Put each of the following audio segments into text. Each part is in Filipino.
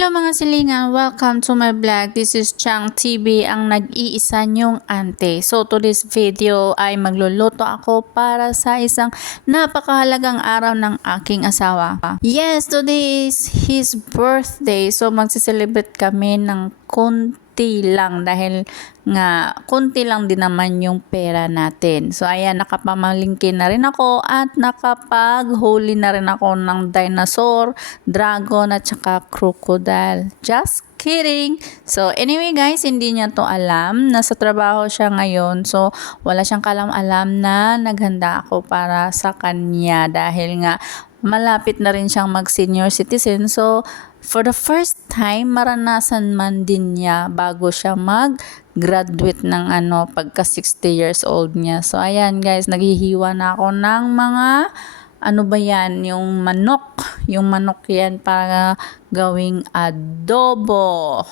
Hello mga silingan, welcome to my vlog. This is Chang TV, ang nag-iisa niyong ante. So today's video ay magluluto ako para sa isang napakahalagang araw ng aking asawa. Yes, today is his birthday. So magsiselebrate kami ng konti lang dahil nga konti lang din naman yung pera natin. So ayan, nakapamalingki na rin ako at nakapaghuli na rin ako ng dinosaur, dragon at saka crocodile. Just kidding! So anyway guys, hindi niya to alam. Nasa trabaho siya ngayon. So wala siyang kalam-alam na naghanda ako para sa kanya dahil nga malapit na rin siyang mag-senior citizen. So for the first time, maranasan man din niya bago siya mag-graduate ng pagka 60 years old niya. So ayan guys, naghihiwa na ako ng mga ano ba yan, yung manok. Yung manok yan para gawing adobo.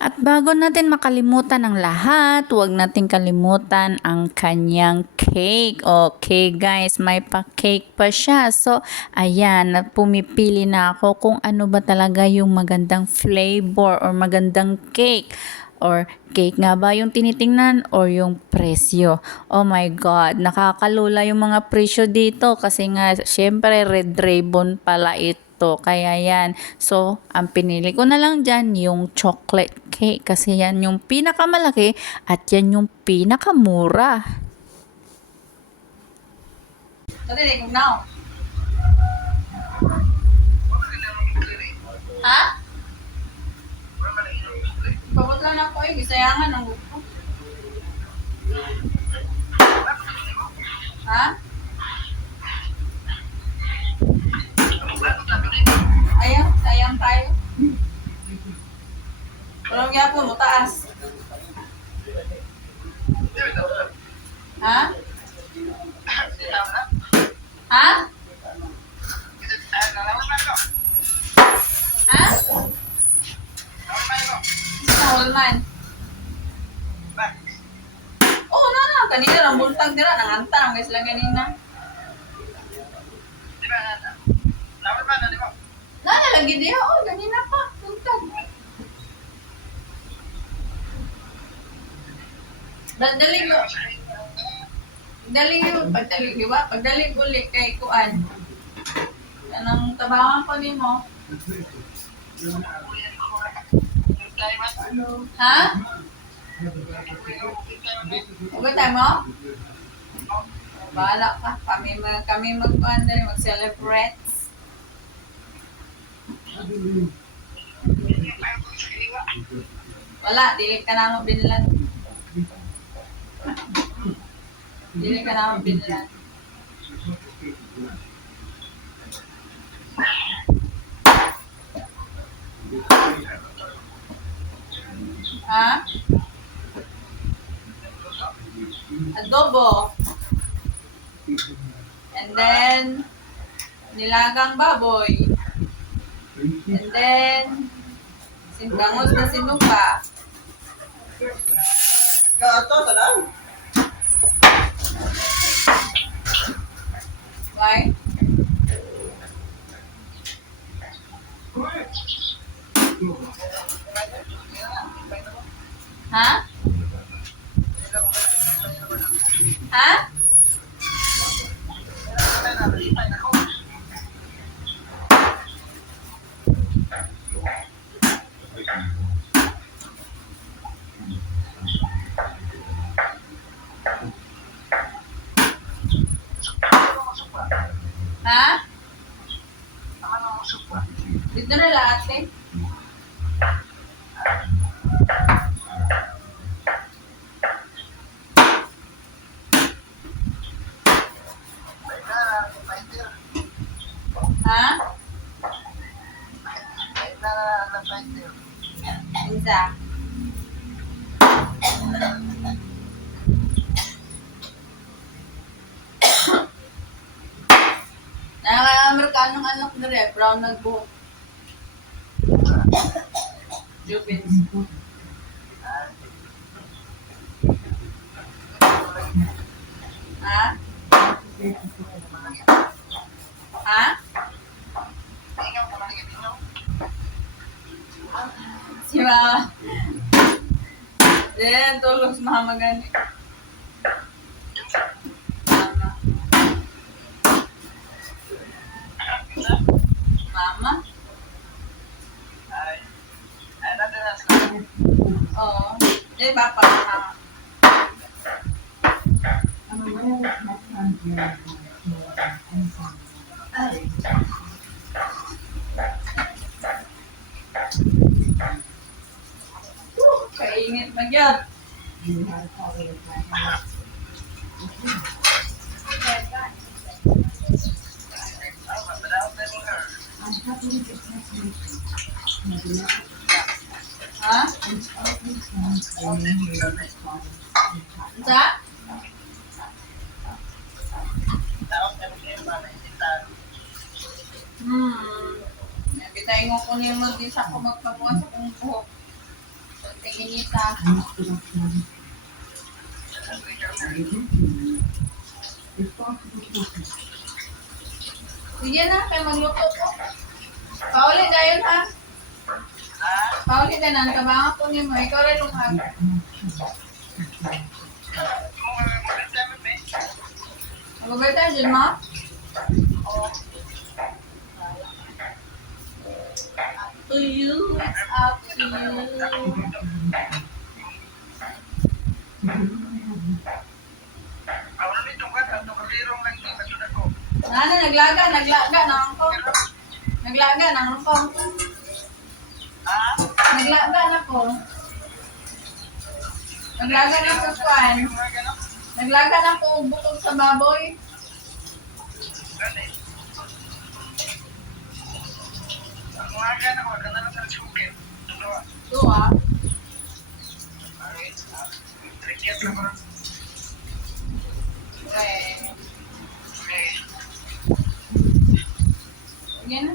At bago natin makalimutan ang lahat, huwag natin kalimutan ang kanyang cake. Okay guys, may pa-cake pa siya. So, ayan, pumipili na ako kung ano ba talaga yung magandang flavor or magandang cake. Or cake nga ba yung tinitingnan or yung presyo? Oh my God, nakakalula yung mga presyo dito kasi nga, syempre, Red Ribbon pala ito. Kaya yan. So, ang pinili ko na lang dyan yung chocolate cake kasi yan yung pinakamalaki at yan yung pinakamura. Ha? Pagod lang ako eh. Gisayangan ang gusto. Ha? Ayaw, sayang tayo. Walang yapon mo, taas. Ha? Ha? Ha? Nahulman. Oo na. Kanina lang buntag nila. Nanganta. Guys lang kanina. Lagi dia, oh, ganyan na pa. Tuntag. Dalig mo. Pagdalig, di ba? Pagdalig ulit kay Kuan. Anong tabangan ko ni mo? Ha? Ugat tayo mo? Bahala ka. Kami mag-kuan dali, mag-celebrate. Wala, dili ka na mo binlan. Dili ka na mo binlan. Ha? Adobo. And then, nilagang baboy. And then, sintangos na sinuka. Kato, salam. Bye. Ha? Ha? Ha? Dito na lahat eh. Ha? Isa. Amerikanong anak na rin, brown nagbuhok. Jubins. Ha? Sira. Tulog sa mga magani. Mama? Oo. Papa. Kainit magyat. Ha? Isa? Bitayin ko niyo mo di sa ako magpabukas sa kong buhok. Tingin sige na, kaya magluto ko. Pauli na yun ha. Pauli na na, kabanga po niyo mo. Ikaw rin lumag. Magabay tayo dyan mo? To you, it's up to you. Nana, naglaga na ako. Naglaga na ako. Naglaga na po. Naglaga na po kwan. Naglaga na po bukod sa baboy. Dua. Yan.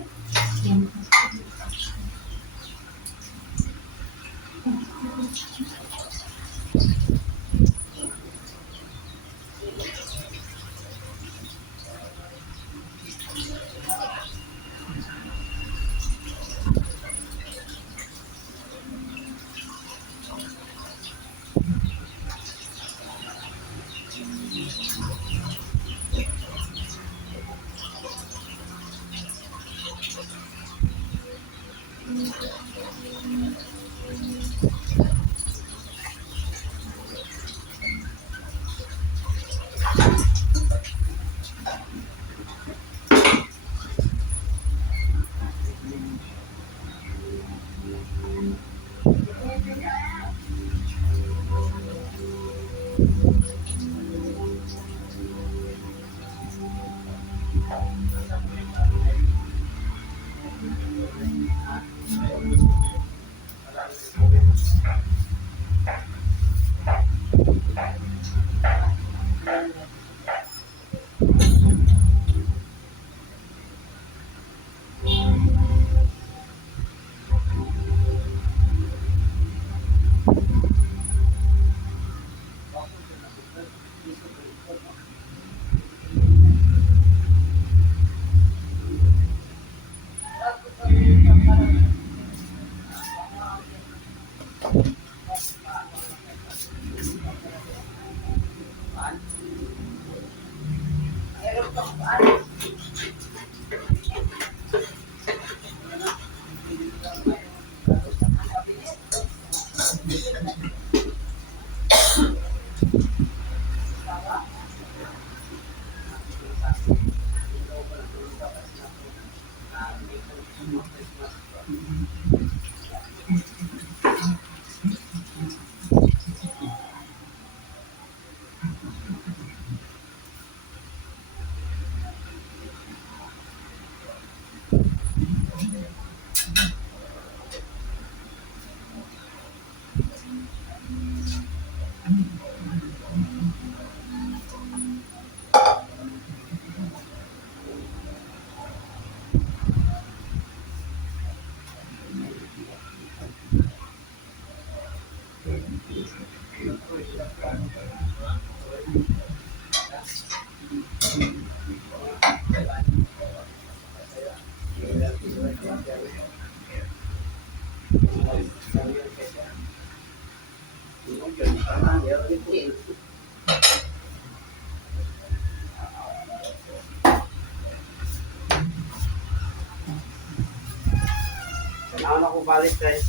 Kailangan ako balik tayo.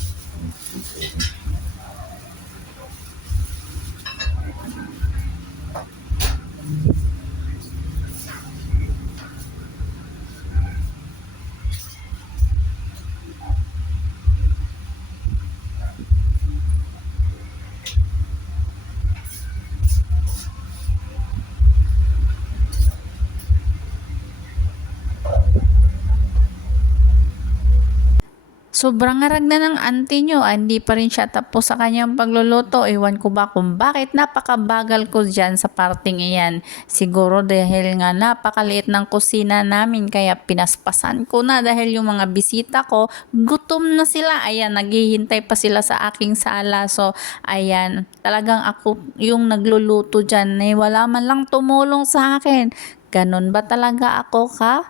Sobrang ngarag na ng auntie nyo, hindi pa rin siya tapos sa kanyang pagluluto. Ewan ko ba kung bakit napakabagal ko dyan sa parting iyan. Siguro dahil nga napakaliit ng kusina namin kaya pinaspasan ko na dahil yung mga bisita ko, gutom na sila. Ayan, naghihintay pa sila sa aking sala. So, ayan, talagang ako yung nagluluto dyan. Wala man lang tumulong sa akin. Ganon ba talaga ako ka?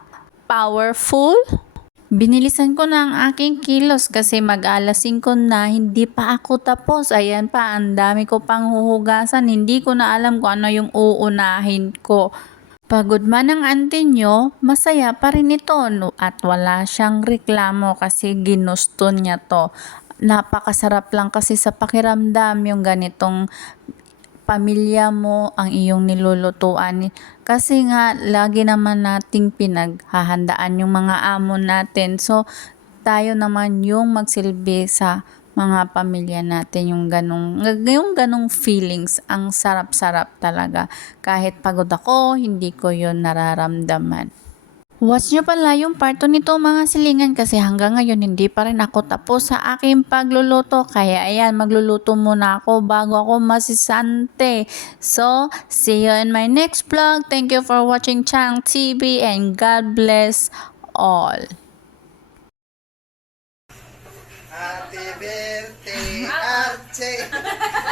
Powerful? Binilisan ko na ang aking kilos kasi mag-alas 5 na, hindi pa ako tapos. Ayan pa, ang dami ko pang huhugasan. Hindi ko na alam kung ano yung uunahin ko. Pagod man ang auntie nyo, masaya pa rin ito no? At wala siyang reklamo kasi ginusto niya to. Napakasarap lang kasi sa pakiramdam yung ganitong pamilya mo ang iyong nilulutuan. Kasi nga, lagi naman nating pinaghahandaan yung mga amo natin. So, tayo naman yung magsilbi sa mga pamilya natin. Yung ganong feelings, ang sarap-sarap talaga. Kahit pagod ako, hindi ko yun nararamdaman. Watch nyo pala yung part 2 nito mga silingan kasi hanggang ngayon hindi pa rin ako tapos sa aking pagluluto. Kaya ayan, magluluto muna ako bago ako masisante. So, see you in my next vlog. Thank you for watching Chang TV and God bless all. Happy birthday, Archie!